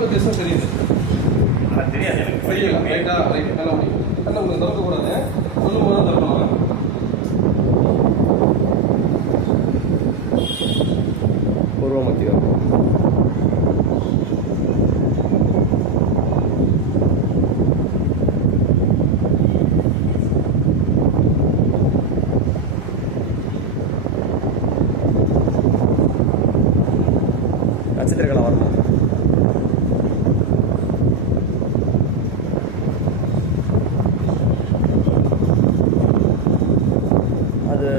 வித்தியாசம் தெரியுது. தெரியாது எனக்கு. தெரியல. ரைட்டா ரைட் நல்லா முடியும். கண்ணை உங்களுக்கு திறக்கக்கூடாது. சொல்லும் போது தான் திறக்கணும். பூர்வ மத்தியம். நட்சத்திரங்களை வரணும். அது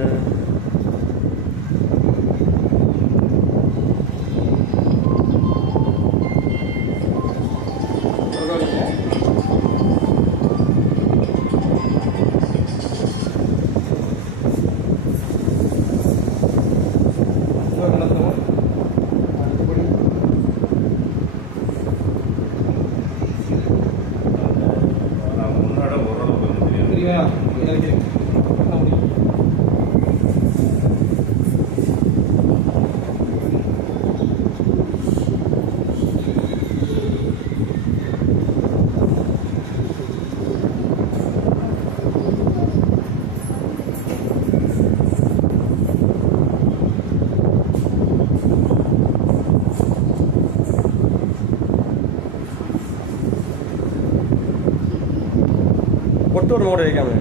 ஒட்டோடு மோடு வைக்காம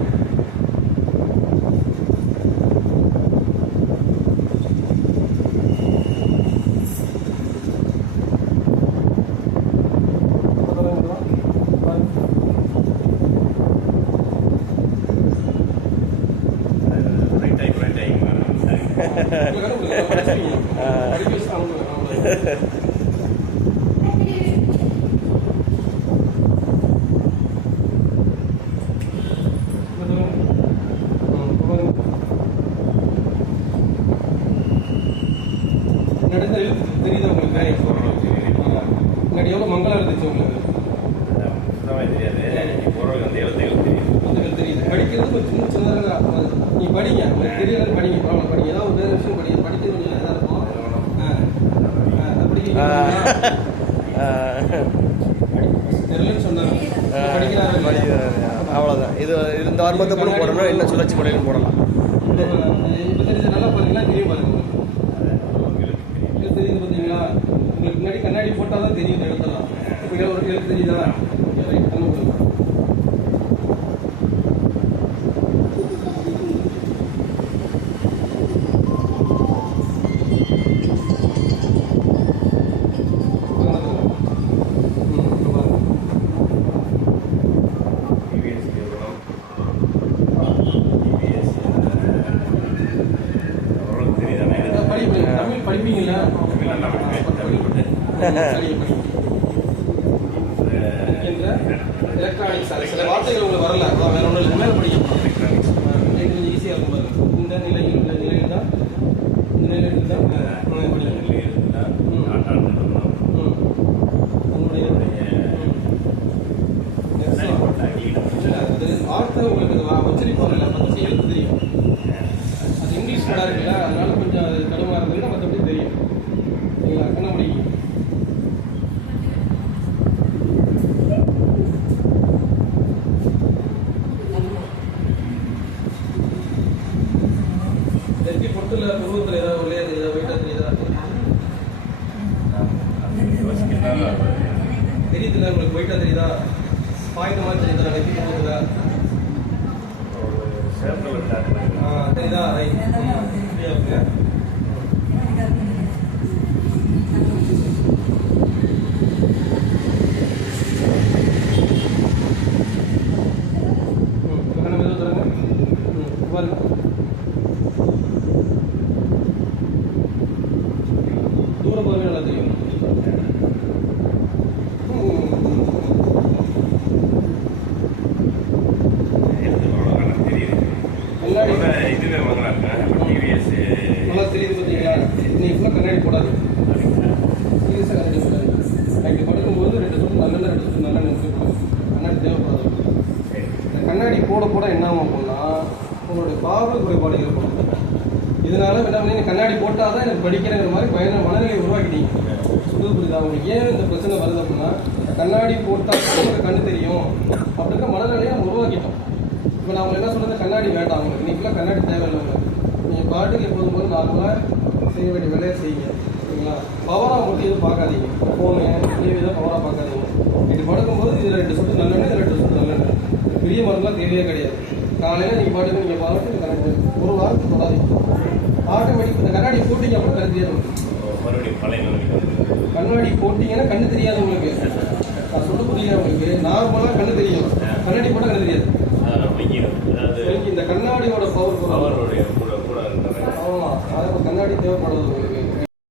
தெரியுது உங்களுக்கு. முன்னாடி எவ்வளோ மங்களம் இருந்துச்சு உங்களுக்கு. தெரியுது. படிக்கிறது கொஞ்சம் சின்னதாக நீ படிங்க. உங்களுக்கு தெரியல படிங்க. பரவாயில்ல படிங்க. ஏதாவது ஒரு வேறு விஷயம் படிங்க. படிக்கிறது கொஞ்சம் இதாக இருக்கும். தெரியலன்னு சொன்னாங்க. அவ்வளோதான். இது இந்த வரும்பத்தப்படும் போடணும், இல்லை சுழற்சி முறையிலும் போடலாம். இப்போ தெரிஞ்சு நல்லா பாருங்களா, தெரியும் பாருங்க. தெரியுது பார்த்தீங்களா? உங்களுக்கு முன்னாடி கண்ணாடி போட்டால் தான் தெரியும் எழுதலாம். இப்போ ஒரு எழுத்து தெரியுதா? தமிழ் படிப்பீங்களா? எலக்ட்ரானிக்ஸ் சில வார்த்தைகள் உங்களுக்கு வரல, வேற ஒன்றும் இல்லை. மேலே படிக்க கொஞ்சம் ஈஸியாக இருக்கும் பாருங்க. இந்த நிலையில் தான் இந்த நிலையில் தான் வார்த்தை உங்களுக்கு உச்சரிப்பாங்க இல்லை, மற்ற எழுத்து தெரியும். அது இங்கிலீஷ் நல்லா இருக்குல்ல, அதனால கொஞ்சம் அது கடுமையாக இருந்ததுன்னா மற்றபடி தெரியும். சரிங்களா? கண்ண முடியும். எப்படி பொருத்துல பருவத்தில் ஏதாவது உள்ளே ஏதாவது வெயிட்டாக தெரியுதா? தெரியுதுல்ல உங்களுக்கு, வெயிட்டாக தெரியுதா? பாயிண்ட் மாதிரி தெரியுதா? எப்படி போகுதுல தெரியுதா? ரைட். ஃப்ரீயாக இருக்குங்க. பாருங்க. தூரம் போகவே நல்லா தெரியும். நல்லா தெரியுது பார்த்தீங்களா? நீ ஃபுல்லாக கண்ணாடி போடாது. சீரியஸாக கண்ணாடி போடாது. நைட்டு படுக்கும்போது 2 சொட்டு நல்லெண்ணெய் 2 சொட்டு நல்லெண்ணெய் கண்ணாடி தேவைப்படாது. இந்த கண்ணாடி போட போட என்ன ஆகும் அப்படின்னா உங்களுடைய பார்வை குறைபாடு ஏற்படும். இதனால என்ன பண்ணி கண்ணாடி போட்டால் தான் எனக்கு படிக்கிறேங்கிற மாதிரி மனநிலையை உருவாக்கிட்டீங்க. சொல்லுது புரியுது. புரியுதா? உங்களுக்கு ஏன் இந்த பிரச்சனை வருது அப்படின்னா, கண்ணாடி போட்டால் உங்களுக்கு கண்ணு தெரியும் அப்படின்ற மனநிலையை நம்ம உருவாக்கிட்டோம். இப்போ நான் அவங்க என்ன சொல்றது, கண்ணாடி வேண்டாம் உங்களுக்கு, இன்னைக்குலாம் கண்ணாடி தேவையில்லை. நீங்கள் பாட்டுக்கு எப்போதும் போது நார்மலாக செய்ய வேண்டிய வேலையை செய்யுங்க. சரிங்களா? பவராக மட்டும் எதுவும் பார்க்காதீங்க. ஃபோனு டிவி தான் பவராக பார்க்காதீங்க. இப்படி படுக்கும்போது இதில் 2 சொட்டு நல்லெண்ணெய், இதில் 2 சொட்டு நல்லெண்ணெய். பெரிய மருந்துலாம் தேவையே கிடையாது. காலையில் நீங்கள் பாட்டுக்கு நீங்கள் பார்த்து கரெக்ட் ஒரு வாரத்துக்கு தொடாதீங்க. ஆட்டோமேட்டிக் இந்த கண்ணாடி போட்டிங்க அப்புறம் கண்ணு தெரியாது. கண்ணாடி போட்டிங்கன்னா கண்ணு தெரியாது உங்களுக்கு. நான் சொல்ல புரியல உங்களுக்கு. நார்மலாக கண்ணு தெரியும், கண்ணாடி போட்டால் கண்ணு தெரியாது.